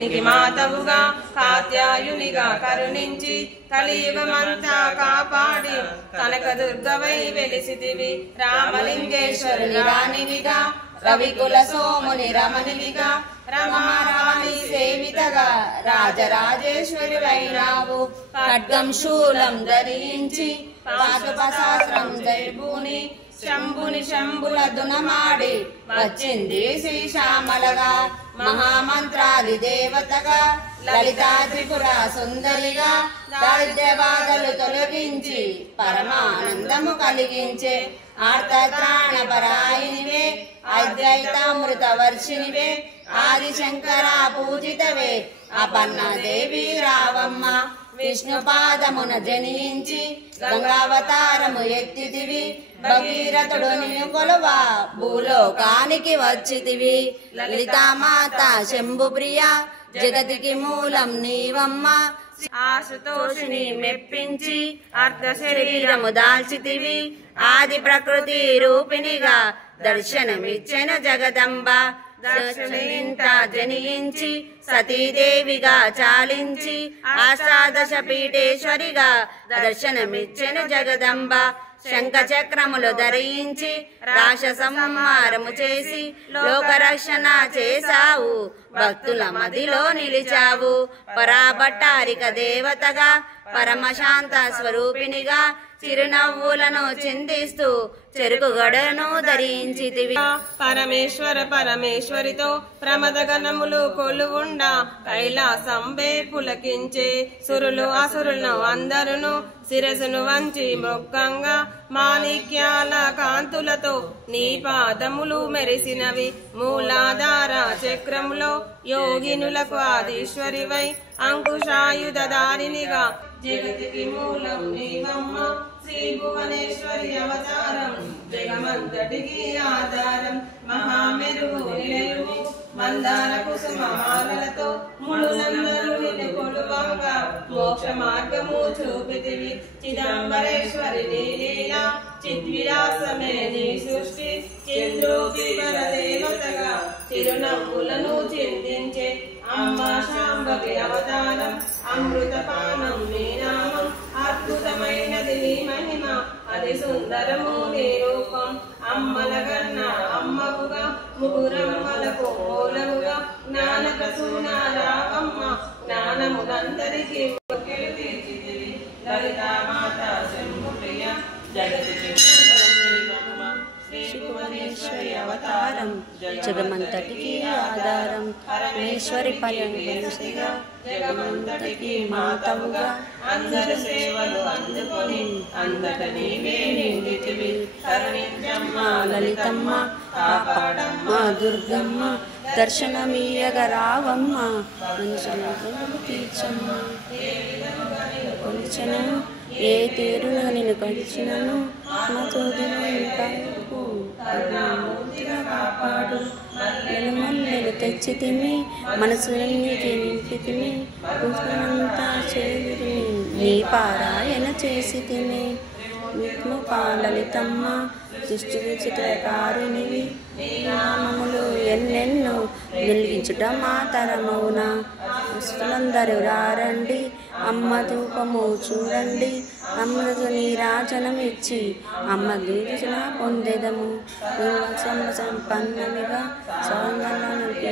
మాతవుగా కాత్యాయునిగా కరుణించి కలియుగమంతా కాపాడి కనకదుర్గవై వెలిసితివి. రామలింగేశ్వరుని రాణివిగా రవికుల సోముని రమణివిగా రమారాణి సేవితగా రాజరాజేశ్వరి వైనావు. ఖడ్గం శూలం ధరించి పాశుపశాస్త్రం దైభూని శంభుని శంభుల దునమాడి వచ్చింది శ్రీశ్యామలగా. మహామంత్రాది దేవతగా లలితా త్రిపుర సుందరిగా దారిద్ర్య బాధలు తొలగించి పరమానందము కలిగించే ఆర్తత్రాణ పరాయణివే అద్వైతామృత వర్షినివే ఆదిశంకర పూజితవే అపర్ణదేవి రావమ్మ. విష్ణు పాదమున జనించి గంగావతారము ఎత్తితివి. భగీరథుడు నిన్ను కొలువా భూలోకానికి వచ్చితివి. లలితామాత శంభుప్రియ జగతికి మూలం నీవమ్మ. ఆశుతోషిని మెప్పించి అర్ధ శరీరము దాల్చితివి. ఆది ప్రకృతి రూపిణిగా దర్శనమిచ్చెన జగదంబ. దర్శనింత జనించి సతీదేవిగా చాలించి అష్టాదశ పీఠేశ్వరిగా దర్శనమిచ్చెను జగదంబ. శంఖ చక్రములు ధరించి రాక్షసంహారము చేసి లోకరక్షణ చేశావు. భక్తుల మదిలో నిలిచావు. పరాభట్టారిక దేవతగా పరమశాంత స్వరూపిణిగా చిరునవ్వులను చిందిస్తూ చెరుకు గడను ధరించితివి. పరమేశ్వర పరమేశ్వరితో ప్రమదగణములు కొలువుండా కైలాసంబే పులకించే సురులు అసురులను అందరును శిరసును వంచి మొక్కంగా మాణిక్యాల కాంతులతో నీ పాదములు మెరిసినవి. మూలాధార చక్రములో యోగినులకు ఆదీశ్వరివై అంకుశాయుధారినిగా జగతికి మూలం నీవమ్మ. శ్రీ భువనేశ్వరి అవతారం జగమంతటికి ఆధారం. మహామెరుగు నిలయువు మందార కుసుమ మాలలతో మునులందరూ నిన్ను కొలువంగా మోక్ష మార్గము చూపితివి. చిదంబరేశ్వరి నీ లీలా చిద్విలాసమే నీ సృష్టి. చంద్రోపర దేవతగా చిరునవ్వులను చిందించే అమ్మ శాంభవి అవతారం. అమృతపానం నీ నామం అద్భుతమైనది నీ మహిమ అతి సుందరము నీ రూపం. అమ్మలగన్న అమ్మవుగా ముగురమ్మలకు మూలముగా జ్ఞాన ప్రసూన రావమ్మ. జ్ఞానములందరికీ మొక్కెలు తీర్చితివి. లలితా మాత శంభుప్రియ జగతికి శ్రీ భువనేశ్వరి అవతారం జగమంతటికి ఆధారం. పరమేశ్వరి పరమేశ్వరిగా జగమంతటికి మాతవుగా అందరి సేవలు అందుకొని అంతట నీవే నిండితివి. కరుణించమ్మ లలితమ్మ కాపాడమ్మ దుర్గమ్మ. దర్శనమీయగ రావమ్మ మనుషులను తీర్చమ్మ. కొలిచెను ఏ తీరును నిన్ను కొలిచినను కాపాడు. మల్లెలు తెచ్చి తిని మనసులన్నిటి నింపి తిని అంతా చేరి నీ పారాయణ చేసి తిని. లలితమ్మ దృష్టి విచిత్రకారునివి. నామములు ఎన్నెన్నో నిలిగించుట మాతరమౌనా. వస్తులందరూ రారండి అమ్మ ధూపము చూడండి. అమృత నీరాజనం ఇచ్చి అమ్మ దీక్షణ పొందెదము. సంపన్నమిగా సౌందర్య